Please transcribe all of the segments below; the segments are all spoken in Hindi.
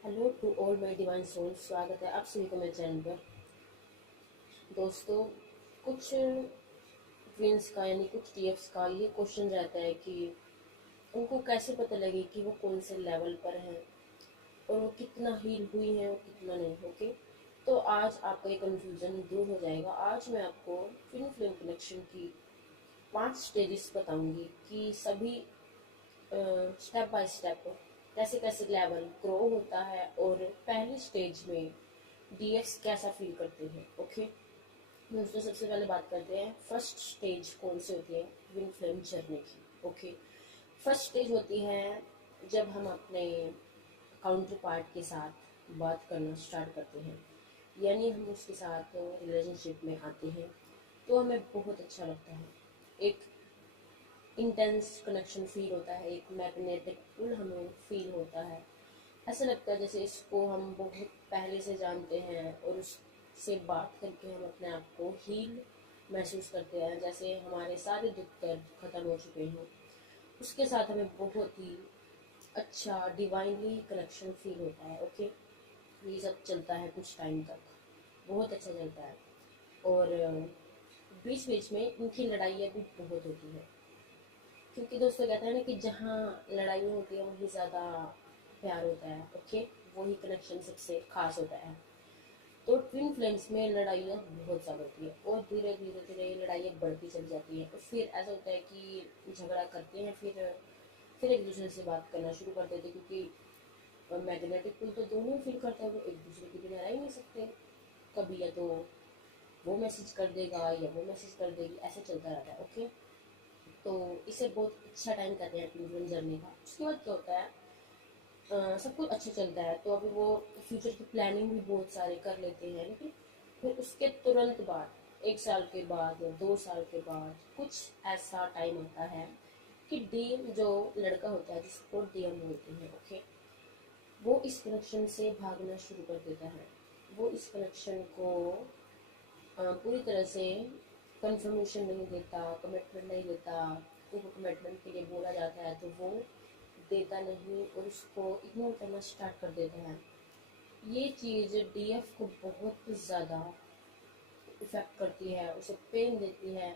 Hello to all my divine soul. स्वागत है आप सभी को मेरे चैनल पर। दोस्तों, कुछ ट्विंस का यानी कुछ टीएफ्स का ये क्वेश्चन रहता है कि उनको कैसे पता लगे कि वो कौन से लेवल पर हैं और वो कितना हील हुई हैं और कितना नहीं। ओके, तो आज आपका ये कन्फ्यूज़न दूर हो जाएगा। आज मैं आपको ट्विन फ्लेम कनेक्शन की 5 स्टेजेस बताऊंगी कि सभी स्टेप बाय स्टेप कैसे कैसे लेवल ग्रो होता है और पहली स्टेज में डीएक्स कैसा फील करते हैं। ओके दोस्तों, सबसे पहले बात करते हैं फर्स्ट स्टेज कौन सी होती है ट्विन फ्लेम जर्नी की। ओके, फर्स्ट स्टेज होती है जब हम अपने काउंटर पार्ट के साथ बात करना स्टार्ट करते हैं, यानी हम उसके साथ रिलेशनशिप में आते हैं तो हमें बहुत अच्छा लगता है। एक इंटेंस कनेक्शन फील होता है, एक मैग्नेटिक पुल हमें फील होता है। ऐसा लगता है जैसे इसको हम बहुत पहले से जानते हैं और उससे बात करके हम अपने आप को हील महसूस करते हैं, जैसे हमारे सारे दुख दर्द खत्म हो चुके हों। उसके साथ हमें बहुत ही अच्छा डिवाइनली कनेक्शन फील होता है। ओके, ये सब चलता है कुछ टाइम तक, बहुत अच्छा चलता है। और बीच बीच में इनकी लड़ाइयाँ भी बहुत होती है, क्योंकि दोस्तों कहते हैं ना कि जहाँ लड़ाई होती है वहीं ज़्यादा प्यार होता है। ओके, वही कनेक्शन सबसे खास होता है। तो ट्विन फ्लेम्स में लड़ाइयाँ बहुत ज़्यादा होती है और धीरे धीरे धीरे ये लड़ाइयाँ बढ़ती चली जाती हैं और फिर ऐसा होता है कि झगड़ा करते हैं, फिर एक दूसरे से बात करना शुरू कर देते हैं, क्योंकि मैग्नेटिक पुल तो दोनों ही फील करते हैं, वो एक दूसरे के बिना रह ही नहीं सकते। कभी या तो वो मैसेज कर देगा या वो मैसेज कर देगी, ऐसे चलता रहता है। ओके, तो इसे बहुत अच्छा टाइम कहते हैं ट्विन जर्नी का। उसके बाद क्या होता है, सब कुछ अच्छा चलता है तो अभी वो फ्यूचर की प्लानिंग भी बहुत सारे कर लेते हैं, लेकिन फिर उसके तुरंत बाद 1 साल के बाद या 2 साल के बाद कुछ ऐसा टाइम आता है कि डीएम जो लड़का होता है जिसको डीएम बोलते हैं, ओके, वो इस कनेक्शन से भागना शुरू कर देता है। वो इस कनेक्शन को पूरी तरह से कंफर्मेशन नहीं देता, कमिटमेंट नहीं देता। उनको कमिटमेंट के लिए बोला जाता है तो वो देता नहीं और उसको इग्नोर करना स्टार्ट कर देता है। ये चीज़ डीएफ को बहुत ज़्यादा इफेक्ट करती है, उसे पेन देती है।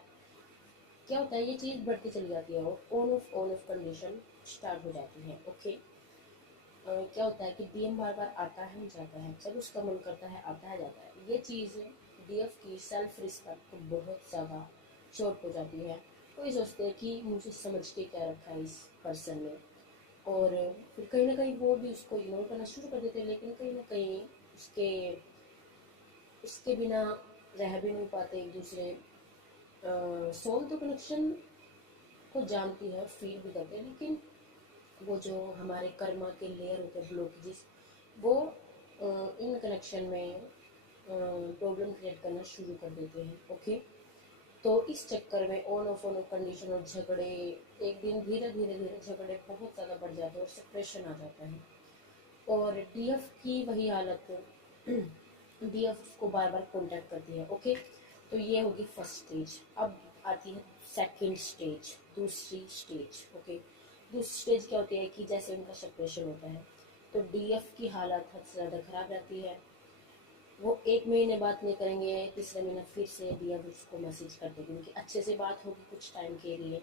क्या होता है, ये चीज़ बढ़ती चली जाती है और ऑन ऑफ कंडीशन स्टार्ट हो जाती है। ओके, क्या होता है कि डीएम बार बार आता है जाता है, जब उसका मन करता है आता है जाता है। ये चीज़ डीएफ की सेल्फ रिस्पेक्ट को बहुत ज़्यादा चोट हो जाती है। वो ये सोचते हैं कि मुझे समझ के क्या रखा है इस पर्सन ने, और फिर कहीं ना कहीं वो भी उसको इग्नोर करना शुरू कर देते हैं, लेकिन कहीं ना कहीं उसके उसके बिना रह भी नहीं पाते एक दूसरे। सोल तो कनेक्शन को जानती है, फील भी करते हैं, लेकिन वो जो हमारे कर्मा के लेयर होते हैं, ब्लॉकेजेस, वो इन कनेक्शन में प्रॉब्लम क्रिएट करना शुरू कर देते हैं। ओके, तो इस चक्कर में ऑन ऑफ कंडीशन और झगड़े, एक दिन धीरे धीरे धीरे झगड़े बहुत ज़्यादा बढ़ जाते हैं और सेपरेशन आ जाता है। और डीएफ की वही हालत डीएफ को बार बार कांटेक्ट करती है। ओके, तो ये होगी फर्स्ट स्टेज। अब आती है सेकंड स्टेज, दूसरी स्टेज। ओके, दूसरी स्टेज क्या होती है कि जैसे उनका सेपरेशन होता है तो डीएफ की हालत हद से ज़्यादा खराब रहती है। वो 1 महीने बात नहीं करेंगे, तीसरे महीने फिर से डीएफ उसको मैसेज कर देंगे, उनकी अच्छे से बात होगी कुछ टाइम के लिए,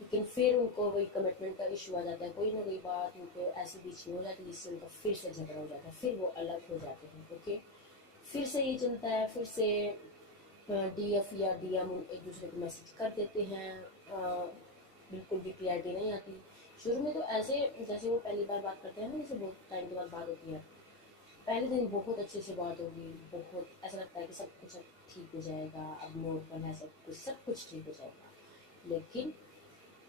लेकिन फिर उनको वही कमिटमेंट का इशू आ जाता है, कोई ना कोई बात उनको ऐसी बीच में हो जाती है जिससे उनका फिर से झगड़ा हो जाता है, फिर वो अलग हो जाते हैं। ओके, फिर से ये चलता है, फिर से डीएफ या डीएम एक दूसरे को मैसेज कर देते हैं। बिल्कुल भी क्लियरिटी नहीं आती। शुरू में तो ऐसे जैसे वो पहली बार बात करते हैं ना, जैसे बहुत टाइम के बाद बात होती है, पहले दिन बहुत अच्छे से बात होगी, बहुत ऐसा लगता है कि सब कुछ अब ठीक हो जाएगा, अब नॉर्मल है, सब कुछ ठीक हो जाएगा। लेकिन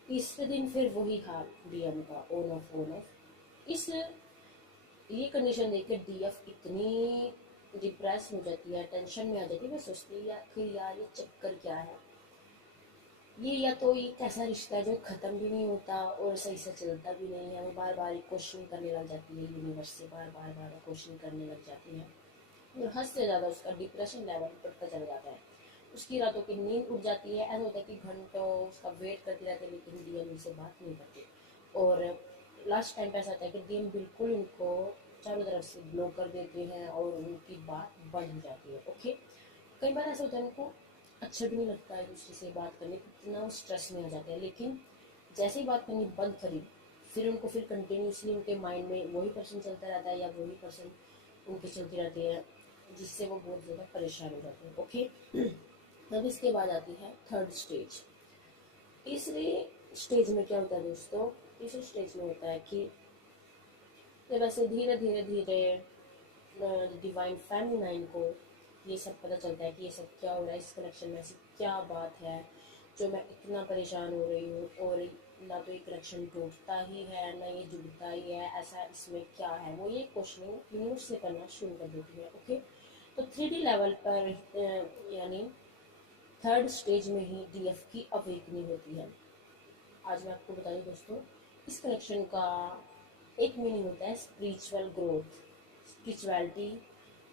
तीसरे दिन फिर वही हाल डीएम का, ऑन ऑफ। इस ये कंडीशन देख के डीएफ इतनी डिप्रेस हो जाती है, टेंशन में आ जाती है, मैं सोचती हूँ यार फिर यार ये चक्कर क्या है, ये या तो एक ऐसा रिश्ता है जो ख़त्म भी नहीं होता और सही से चलता भी नहीं है। वो बार बार क्वेश्चन करने लग जाती है, यूनिवर्स से बार बार क्वेश्चन करने लग जाती है और हद से ज़्यादा उसका डिप्रेशन लेवल बढ़ता चला जाता है। उसकी रातों की नींद उड़ जाती है, ऐसा होता है कि घंटों उसका वेट करती रहती है, लेकिन डीएम उनसे बात नहीं करती। और लास्ट टाइम पे ऐसा होता है कि डीएम बिल्कुल उनको चारों तरफ से ब्लॉक कर देते हैं और उनकी बात बढ़ जाती है। ओके, कई बार ऐसा होता है उनको अच्छा भी नहीं लगता है दूसरे से बात करने, कितना वो स्ट्रेस में आ जाते हैं, लेकिन जैसे ही बात करनी बंद करी फिर उनको फिर कंटिन्यूसली उनके माइंड में वही पर्सन चलता रहता है या वही पर्सन उनकी चलती रहती है, जिससे वो बहुत ज़्यादा परेशान हो जाते हैं। ओके, अब इसके बाद आती है थर्ड स्टेज। तीसरे स्टेज में क्या होता है दोस्तों, तीसरे स्टेज में होता है कि जब ऐसे धीरे धीरे धीरे डिवाइन फेमिनाइन को ये सब पता चलता है कि ये सब क्या हो रहा है, इस कनेक्शन में ऐसी क्या बात है जो मैं इतना परेशान हो रही हूँ, और ना तो ये कनेक्शन टूटता ही है ना ये जुड़ता ही है, ऐसा इसमें क्या है, वो ये क्वेश्चनिंग यूनिवर्स से करना शुरू कर देती है। ओके, तो 3D लेवल पर यानी थर्ड स्टेज में ही डीएफ की अवेकनिंग होती है। आज मैं आपको बता दूं दोस्तों, इस कनेक्शन का एक मीनिंग होता है स्पिरिचुअल ग्रोथ, स्पिरिचुअलिटी,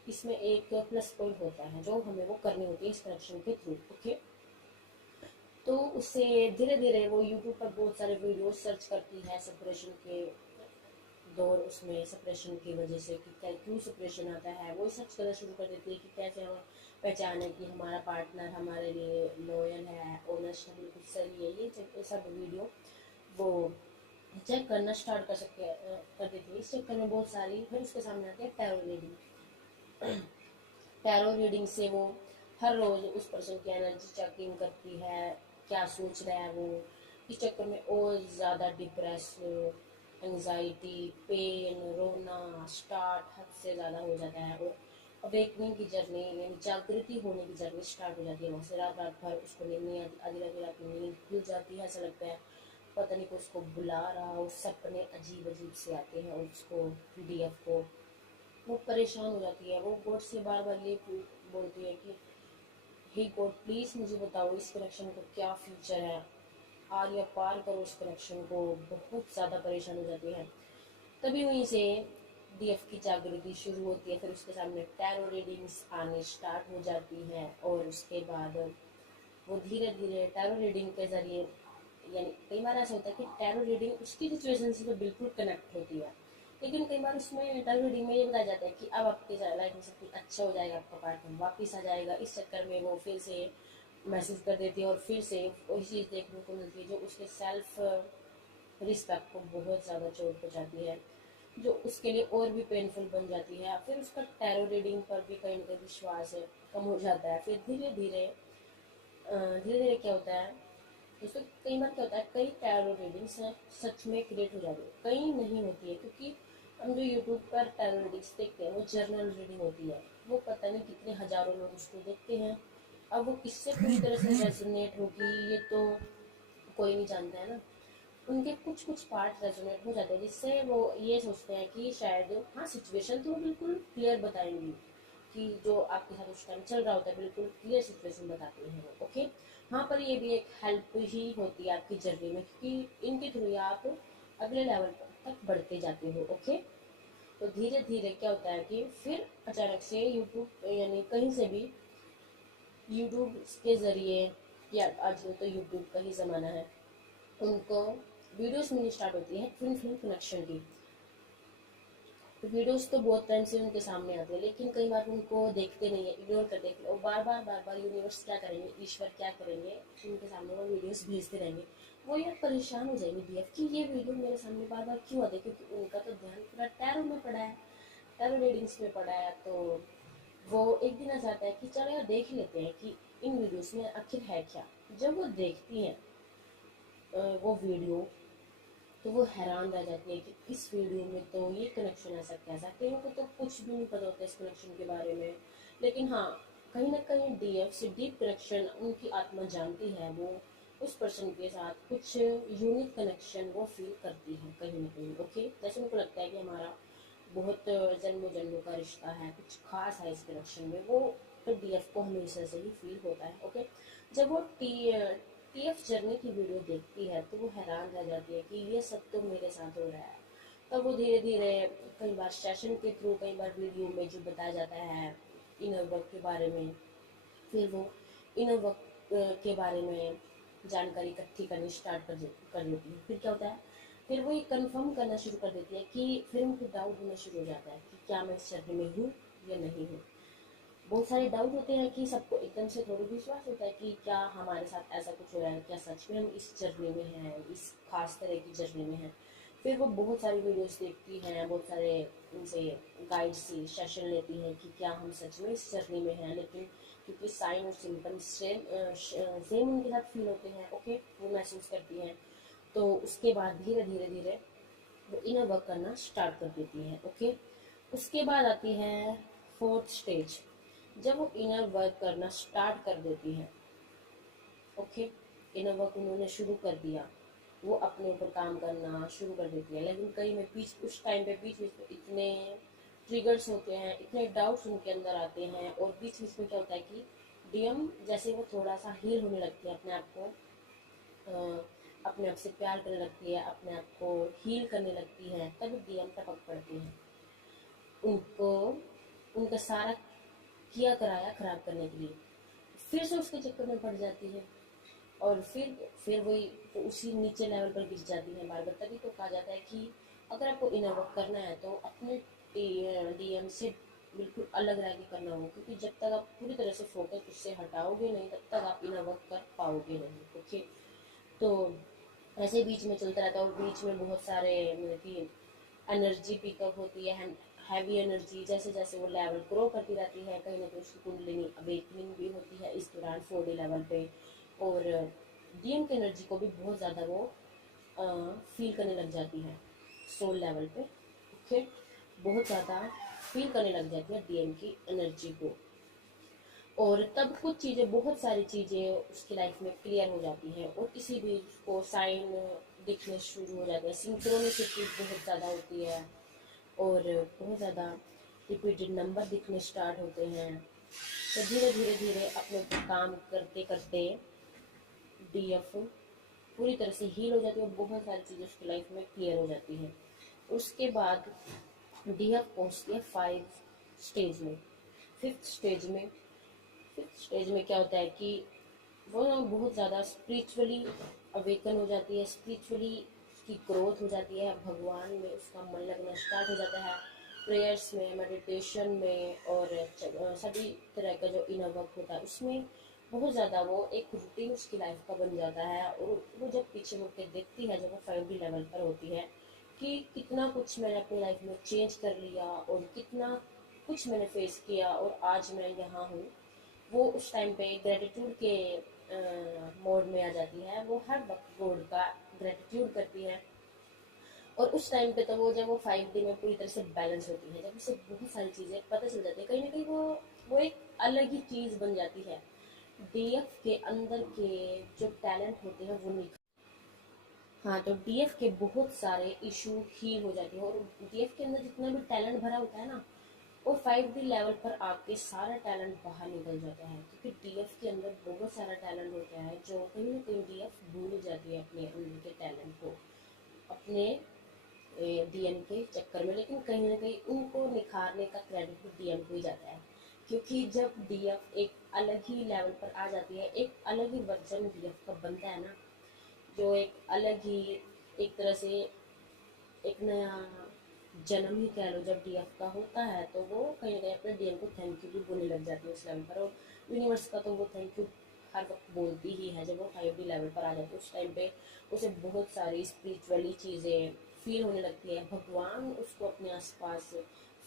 इसमें एक प्लस पॉइंट होता है जो हमें वो करनी होती है इस कनेक्शन के थ्रू। ओके, तो उससे धीरे धीरे वो यूट्यूब पर बहुत सारे वीडियो सर्च करती है सेपरेशन के दौर, उसमें सेपरेशन की वजह से कि क्यों सेपरेशन आता है, वो सर्च करना शुरू कर देती है कि कैसे हम पहचाने कि हमारा पार्टनर हमारे लिए लॉयल है, ऑनेस्ट है, बिल्कुल सही है, ये सब वीडियो वो चेक करना स्टार्ट कर देती है। इस चक्कर में बहुत सारी फिर उसके सामने आती है टैरो रीडिंग। टैरो रीडिंग से वो हर रोज उस पर्सन की एनर्जी चेकिंग करती है, क्या सोच रहा है वो, इस चक्कर में और ज़्यादा डिप्रेस, एंजाइटी, पेन, रोना स्टार्ट हद से ज़्यादा हो जाता है, और अवेकनिंग की जर्नी यानी जागृति होने की जर्नी स्टार्ट हो जाती है। वहाँ से रात रात भर उसको नींद नहीं आती, आधी रात की नींद खुल जाती है, ऐसा लगता है पता नहीं कोई उसको बुला रहा हो, सपने अजीब अजीब से आते हैं, और उसको डीएफ को वो परेशान हो जाती है। वो गॉड से बार बार ये बोलती है कि हे गॉड प्लीज़ मुझे बताओ इस कनेक्शन को क्या फ्यूचर है, आर या पार करो इस कनेक्शन को, बहुत ज़्यादा परेशान हो जाती है। तभी वहीं से डीएफ की जागृति शुरू होती है, फिर उसके सामने टैरो रीडिंग्स आने स्टार्ट हो जाती हैं, और उसके बाद वो धीरे धीरे टैरो रीडिंग के जरिए, यानी कई बार ऐसा होता है कि टैरो रीडिंग उसकी सिचुएशन से तो बिल्कुल कनेक्ट होती है, लेकिन कई बार उसमें टैरो रीडिंग में ये बताया जाता है कि अब आपके लाइफ में सब कुछ अच्छा हो जाएगा, आपका पार्टनर वापस आ जाएगा। इस चक्कर में वो फिर से मैसेज कर देती है और फिर से वही चीज़ देखने को मिलती है जो उसके सेल्फ रिस्पेक्ट को बहुत ज़्यादा चोट पहुँचाती है, जो उसके लिए और भी पेनफुल बन जाती है। फिर उसका टैरो रीडिंग पर भी कहीं ना कहीं विश्वास कम हो जाता है। फिर धीरे धीरे क्या होता है दोस्तों, कई बार क्या होता है कई टैरो रीडिंग्स सच में क्रिएट हो जाती है, कई नहीं होती है, क्योंकि हम जो यूट्यूब पर टैरो रीडिंग्स देखते हैं वो जर्नल रीडिंग होती है, वो पता नहीं कितने हजारों लोग उसको देखते हैं। अब वो किससे पूरी तरह से रेजोनेट होगी ये तो कोई नहीं जानता है ना, उनके कुछ कुछ पार्ट रेजोनेट हो जाते हैं, जिससे वो ये सोचते हैं कि शायद हाँ सिचुएशन तो बिल्कुल क्लियर बताएंगी, कि जो आपके साथ उस टाइम चल रहा होता है बिल्कुल क्लियर सिचुएशन बताते हैं वो। ओके, हाँ, पर ये भी एक हेल्प ही होती है आपकी जर्नी में, क्योंकि इनके थ्रू आप अगले लेवल तक बढ़ते जाते हो। ओके, तो धीरे धीरे क्या होता है कि फिर अचानक से यूट्यूब यानी कहीं से भी यूट्यूब के ज़रिए, या आज तो यूट्यूब का ही ज़माना है, उनको वीडियोस मिलनी स्टार्ट होती है ट्विन फ्लेम कनेक्शन की। तो वीडियोस तो बहुत टाइम से उनके सामने आते हैं, लेकिन कई बार उनको देखते नहीं है, इग्नोर कर देते हैं, और बार बार यूनिवर्स क्या करेंगे, ईश्वर क्या करेंगे, उनके सामने वो वीडियोस भेजते रहेंगे। वो यार परेशान हो जाएंगे डीएफ कि ये वीडियो मेरे सामने बार बार क्यों आते हैं, क्योंकि उनका तो ध्यान पूरा टैरो में पड़ा है, टैरो रीडिंग्स में पड़ा है। तो वो एक दिन ऐसा आता है कि चलो यार देख लेते हैं कि इन वीडियोस में आखिर है क्या। जब वो देखती हैं वो वीडियो, तो वो हैरान रह जाती है कि इस वीडियो में तो ये कनेक्शन ऐसा कैसा, कईयों को तो कुछ भी नहीं पता होता इस कनेक्शन के बारे में, लेकिन हाँ कहीं ना कहीं डीएफ से डीप कनेक्शन उनकी आत्मा जानती है, वो उस पर्सन के साथ कुछ यूनिक कनेक्शन वो फील करती है कहीं ना कहीं। ओके, जैसे उनको लगता है कि हमारा बहुत जन्मों जन्मों का रिश्ता है, कुछ खास है इस कनेक्शन में, वो तो डीएफ को हमेशा से ही फील होता है। ओके, जब वो टीएफ जर्नी की वीडियो देखती है तो वो हैरान रह जाती है कि ये सब तो मेरे साथ हो रहा है। तब वो धीरे धीरे कई बार सेशन के थ्रू, कई बार वीडियो में जो बताया जाता है इनर वर्क के बारे में, फिर वो इनर वर्क के बारे में जानकारी इकट्ठी करनी स्टार्ट कर देती है। फिर क्या होता है, फिर वो ये कंफर्म करना शुरू कर देती है कि फिर उनको डाउट होना शुरू हो जाता है कि क्या मैं इस जर्नी में हूँ या नहीं हूँ। बहुत सारे डाउट होते हैं कि सबको एकदम से थोड़ी विश्वास होता है कि क्या हमारे साथ ऐसा कुछ हो रहा है, क्या सच में हम इस जर्नी में हैं, इस खास तरह की जर्नी में हैं। फिर वो बहुत सारी वीडियोस देखती हैं, बहुत सारे उनसे गाइड से सेशन लेती हैं कि क्या हम सच में इस जर्नी में हैं। लेकिन क्योंकि साइन और सिम्टम्स सेम उनके साथ फील होते हैं, ओके, वो महसूस करती हैं। तो उसके बाद धीरे धीरे धीरे वो इनर वर्क करना स्टार्ट कर देती हैं, ओके। उसके बाद आती है फोर्थ स्टेज, जब वो इनर वर्क करना स्टार्ट कर देती है, ओके, इनर वर्क उन्होंने शुरू कर दिया, वो अपने ऊपर काम करना शुरू कर देती है। लेकिन कई में बीच उस टाइम पे बीच बीच में इतने ट्रिगर्स होते हैं, इतने डाउट्स उनके अंदर आते हैं, और बीच बीच में क्या होता है कि डीएम जैसे वो थोड़ा सा हील होने लगती है, अपने आप को अपने आप से प्यार करने लगती है, अपने आप को हील करने लगती है, तब डीएम टपक पड़ती है उनको, उनका सारा किया कराया खराब करने के लिए। फिर से उसके चक्कर में पड़ जाती है, और फिर वही तो उसी नीचे लेवल पर गिर जाती है बार बार। तभी तो कहा जाता है कि अगर आपको इनर वर्क करना है तो अपने डीएम से बिल्कुल अलग रह के करना होगा, क्योंकि जब तक आप पूरी तरह से फोकस उससे हटाओगे नहीं, तब तक आप इनर वर्क कर पाओगे नहीं, ओके। तो ऐसे बीच में चलता रहता है, और बीच में बहुत सारे मतलब कि एनर्जी पिकअप होती है, हैवी एनर्जी। जैसे जैसे वो लेवल ग्रो करती रहती है, कहीं ना कहीं उसकी कुंडलिनी अवेकनिंग भी होती है इस दौरान 4D लेवल पे। और डीएम की एनर्जी को भी बहुत ज़्यादा वो फील करने लग जाती है सोल लेवल पे, ओके। बहुत ज़्यादा फील करने लग जाती है डीएम की एनर्जी को, और तब कुछ चीज़ें, बहुत सारी चीज़ें उसकी लाइफ में क्लियर हो जाती हैं, और किसी भी को साइन दिखने शुरू हो जाते हैं, सिंक्रोनिसिटी बहुत ज़्यादा होती है, और बहुत ज़्यादा रिपीटेड नंबर दिखने स्टार्ट होते हैं। तो धीरे धीरे धीरे अपने ऊपर काम करते करते डीएफ पूरी तरह से हील हो जाती है, और बहुत सारी चीज़ें उसकी लाइफ में क्लियर हो जाती है। उसके बाद डीएफ पहुँचती है 5 स्टेज में। फिफ्थ स्टेज में क्या होता है कि वो ना बहुत ज़्यादा स्पिरिचुअली अवेकन हो जाती है, स्पिरिचुअली उसकी ग्रोथ हो जाती है, भगवान में उसका मन लगना स्टार्ट हो जाता है, प्रेयर्स में, मेडिटेशन में, और सभी तरह का जो इनर वर्क होता है उसमें बहुत ज़्यादा वो एक रूटीन उसकी लाइफ का बन जाता है। और वो जब पीछे मुड़ के देखती है, जब वो 5D लेवल पर होती है, कि कितना कुछ मैंने अपनी लाइफ में चेंज कर लिया, और कितना कुछ मैंने फेस किया, और आज मैं यहाँ हूँ। वो उस टाइम पे ग्रेटिट्यूड के मोड में आ जाती है, वो हर वक्त गॉड का ग्रेटिट्यूड करती है। और उस टाइम पे तो वो जब वो 5D में पूरी तरह से बैलेंस होती है, जब उसे बहुत सारी चीज़ें पता चल जाती है, कहीं ना कहीं वो एक अलग ही चीज़ बन जाती है। डीएफ के अंदर के जो टैलेंट होते हैं वो निखर, हाँ, तो डीएफ के बहुत सारे इशू हील हो जाते हैं, और डीएफ के अंदर जितना भी टैलेंट भरा होता है ना, और 5D लेवल पर आके सारा टैलेंट बाहर निकल जाता है, क्योंकि डीएफ के अंदर बहुत सारा टैलेंट होता है, जो कहीं ना कहीं डीएफ भूल जाती है अपने अंदर के टैलेंट को, अपने डीएम के चक्कर में। लेकिन कहीं ना कहीं उनको निखारने का क्रेडिट भी डीएम को ही जाता है, क्योंकि जब डीएफ एक अलग ही लेवल पर आ जाती है, एक अलग ही वर्जन डीएफ का बनता है ना, जो एक अलग ही, एक तरह से एक नया जन्म ही कह लो जब डीएफ का होता है, तो वो कहीं ना कहीं अपने डीएम को थैंक यू भी बोलने लग जाती है उस लेवल पर। और यूनिवर्स का तो वो थैंक यू हर वक्त बोलती ही है। जब वो 5D लेवल पर आ जाती है, उस टाइम पे उसे बहुत सारी स्पिरिचुअली चीज़ें फील होने लगती है, भगवान उसको अपने आसपास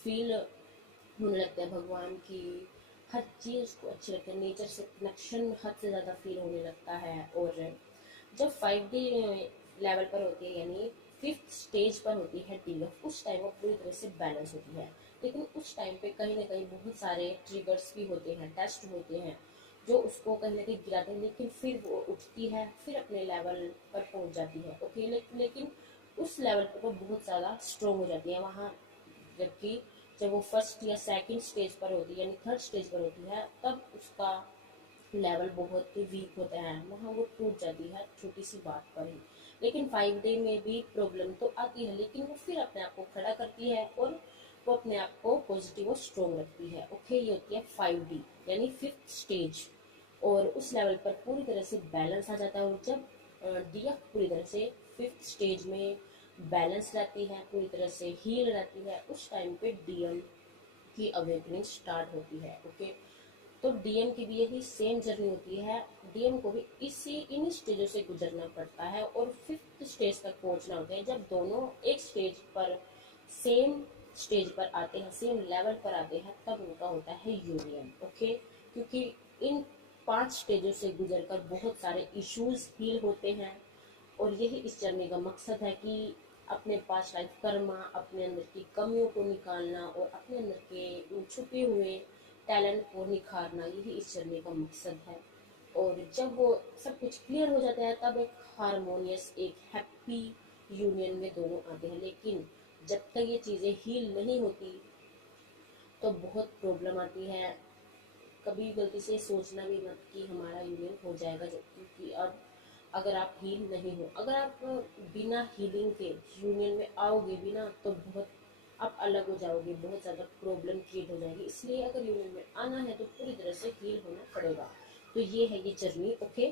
फील होने लगता है, भगवान की हर चीज़ उसको अच्छी लगती है, नेचर से कनेक्शन हद से ज़्यादा फील होने लगता है। और जब 5D लेवल पर होती है, यानी 5th स्टेज पर होती है डीएफ, उस टाइम वो पूरी तरह से बैलेंस होती है। लेकिन उस टाइम पे कहीं ना कहीं बहुत सारे ट्रिगर्स भी होते हैं, टेस्ट होते हैं, जो उसको कहीं ना कहीं गिराते हैं, लेकिन फिर वो उठती है, फिर अपने लेवल पर पहुंच जाती है, ओके। लेकिन उस लेवल पर वो बहुत ज़्यादा स्ट्रोंग हो जाती है वहाँ। जबकि जब वो फर्स्ट या सेकंड स्टेज पर होती है, यानी थर्ड स्टेज पर होती है, तब उसका लेवल बहुत ही वीक होता है, वहाँ वो टूट जाती है छोटी सी बात पर ही। लेकिन 5D में भी प्रॉब्लम तो आती है, लेकिन वो फिर अपने आप को खड़ा करती है, और वो अपने आप को पॉजिटिव और स्ट्रोंग रखती है, ओके। ये होती है 5D यानी 5th स्टेज, और उस लेवल पर पूरी तरह से बैलेंस आ जाता है। और जब डीएफ पूरी तरह से 5th स्टेज में बैलेंस रहती है, पूरी तरह से हील रहती है, उस टाइम पे डीएम की अवेकनिंग स्टार्ट होती है। ओके, तो डीएम की भी यही सेम जर्नी होती है। डीएम को भी इन स्टेजों से गुजरना पड़ता है और 5th स्टेज तक पहुंचना होता है। जब दोनों एक स्टेज पर सेम स्टेज पर आते हैं, सेम लेवल पर आते हैं, तब उनका होता है यूनियन। ओके, क्योंकि इन 5 स्टेजों से गुजरकर बहुत सारे इश्यूज हील होते हैं और यही इस जर्नी का मकसद है कि अपने पास लाइफ कर्मा, अपने अंदर की कमियों को निकालना और अपने अंदर के छुपे हुए टैलेंट को निखारना, यही इस जर्नी का मकसद है। और जब वो सब कुछ क्लियर हो जाता है तब एक हारमोनियस, एक हैप्पी यूनियन में दोनों आते हैं। लेकिन जब तक ये चीज़ें हील नहीं होती तो बहुत प्रॉब्लम आती है। कभी गलती से सोचना भी मत कि हमारा यूनियन हो जाएगा, जब क्योंकि अब अगर आप हील नहीं हो, अगर आप बिना हीलिंग के यूनियन में आओगे भी ना, तो बहुत आप अलग हो जाओगे, बहुत ज़्यादा प्रॉब्लम क्रिएट हो जाएगी। इसलिए अगर यूनियन में आना है तो पूरी तरह से हील होना पड़ेगा। तो ये है ये जर्नी। ओके,